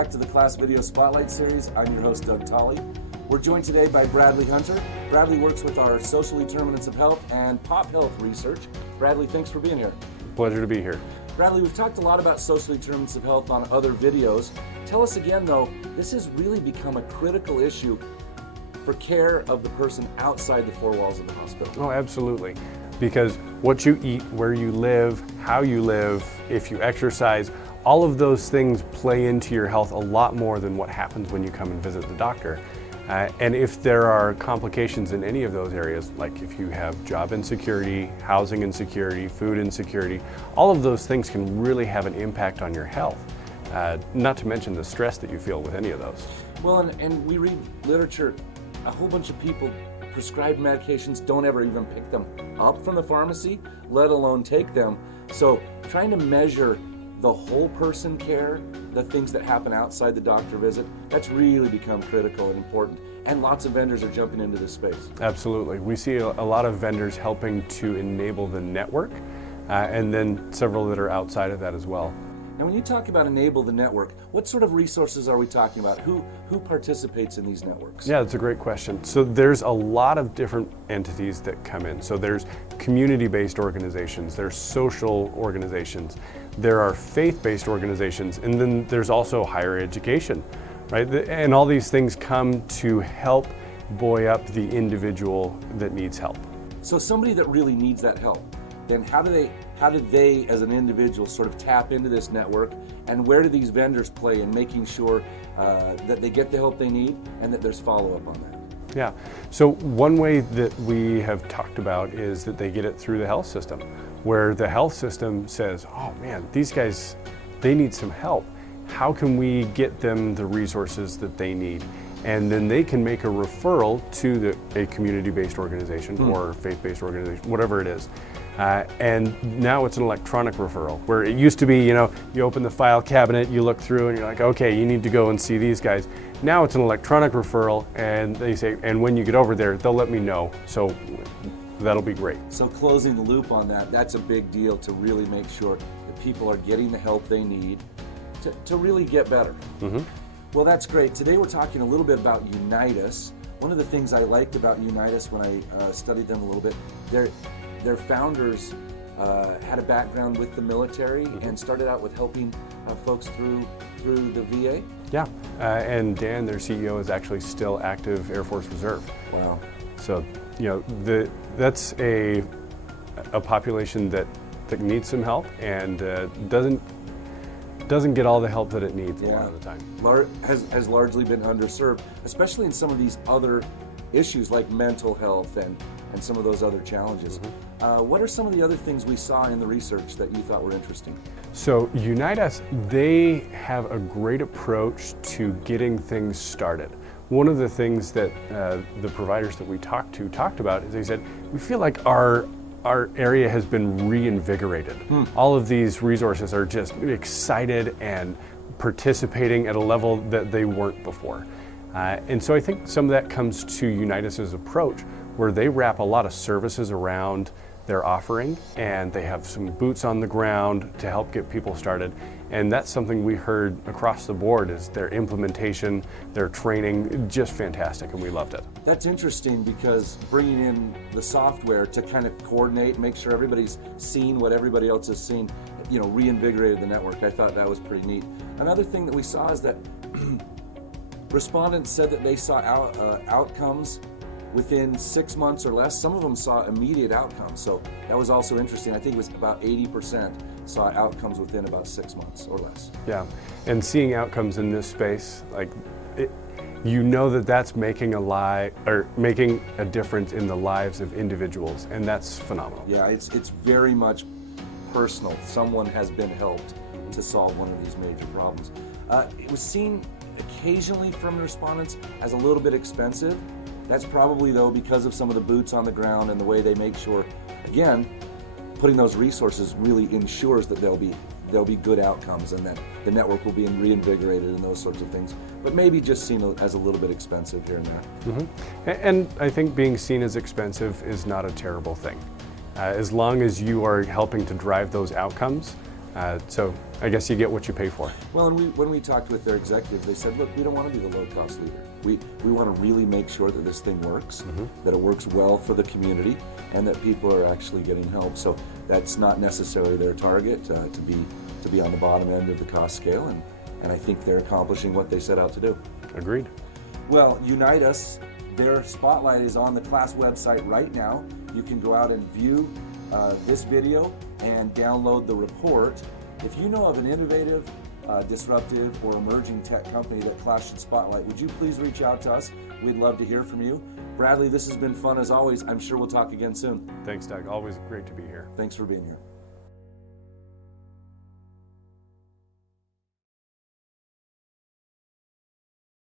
back to the Class Video Spotlight Series. I'm your host, Doug Tolley. We're joined today by Bradley Hunter. Bradley works with our social determinants of health and pop health research. Bradley, thanks for being here. Pleasure to be here. Bradley, we've talked a lot about social determinants of health on other videos. Tell us again, though, this has really become a critical issue for care of the person outside the four walls of the hospital. Oh, absolutely. Because what you eat, where you live, how you live, if you exercise, all of those things play into your health a lot more than what happens when you come and visit the doctor. And if there are complications in any of those areas, like if you have job insecurity, housing insecurity, food insecurity, all of those things can really have an impact on your health. Not to mention the stress that you feel with any of those. Well, and we read literature, a whole bunch of people prescribe medications, don't ever even pick them up from the pharmacy, let alone take them. So trying to measure the whole person care, the things that happen outside the doctor visit, that's really become critical and important. And lots of vendors are jumping into this space. Absolutely. We see a lot of vendors helping to enable the network, and then several that are outside of that as well. Now, when you talk about enable the network, what sort of resources are we talking about? Who participates in these networks? Yeah, that's a great question. So there's a lot of different entities that come in. So there's community-based organizations, there's social organizations, there are faith-based organizations, and then there's also higher education, right? And all these things come to help buoy up the individual that needs help. So somebody that really needs that help, then how do they as an individual sort of tap into this network, and where do these vendors play in making sure that they get the help they need and that there's follow-up on that? Yeah, so one way that we have talked about is that they get it through the health system, where the health system says, oh man, these guys, they need some help. How can we get them the resources that they need? And then they can make a referral to a community-based organization or faith-based organization, whatever it is. And now it's an electronic referral, where it used to be, you open the file cabinet, you look through and you're like, okay, you need to go and see these guys. Now it's an electronic referral, and they say, and when you get over there, they'll let me know. So that'll be great. So closing the loop on that, that's a big deal to really make sure that people are getting the help they need to really get better. Mm-hmm. Well, that's great. Today we're talking a little bit about Unitas. One of the things I liked about Unitas when I studied them a little bit, their founders had a background with the military and started out with helping folks through the VA. Yeah, and Dan, their CEO, is actually still active Air Force Reserve. Wow. So, that's a population that needs some help and doesn't get all the help that it needs a lot of the time. Has largely been underserved, especially in some of these other issues like mental health and some of those other challenges. What are some of the other things we saw in the research that you thought were interesting? So Unitas, they have a great approach to getting things started. One of the things that the providers that we talked about is they said, we feel like our area has been reinvigorated. All of these resources are just excited and participating at a level that they weren't before. And so I think some of that comes to Unitas's approach, where they wrap a lot of services around their offering, and they have some boots on the ground to help get people started. And that's something we heard across the board, is their implementation, their training, just fantastic, and we loved it. That's interesting, because bringing in the software to kind of coordinate, make sure everybody's seen what everybody else has seen, reinvigorated the network. I thought that was pretty neat. Another thing that we saw is that respondents said that they saw outcomes within 6 months or less. Some of them saw immediate outcomes, so that was also interesting. I think it was about 80% saw outcomes within about 6 months or less. Yeah, and seeing outcomes in this space, that's making making a difference in the lives of individuals, and that's phenomenal. Yeah, it's very much personal. Someone has been helped to solve one of these major problems. It was seen occasionally from the respondents as a little bit expensive. That's probably, though, because of some of the boots on the ground and the way they make sure, again, putting those resources really ensures that there'll be good outcomes and that the network will be reinvigorated and those sorts of things. But maybe just seen as a little bit expensive here and there. Mm-hmm. And I think being seen as expensive is not a terrible thing. As long as you are helping to drive those outcomes, So I guess you get what you pay for. Well, and when we talked with their executives, they said, look, we don't want to be the low-cost leader. We want to really make sure that this thing works, that it works well for the community, and that people are actually getting help. So that's not necessarily their target, to be on the bottom end of the cost scale, and I think they're accomplishing what they set out to do. Agreed. Well, Unite Us, their spotlight is on the class website right now. You can go out and view this video and download the report. If you know of an innovative, disruptive, or emerging tech company that Class should spotlight, would you please reach out to us? We'd love to hear from you. Bradley, this has been fun as always. I'm sure we'll talk again soon. Thanks, Doug. Always great to be here. Thanks for being here.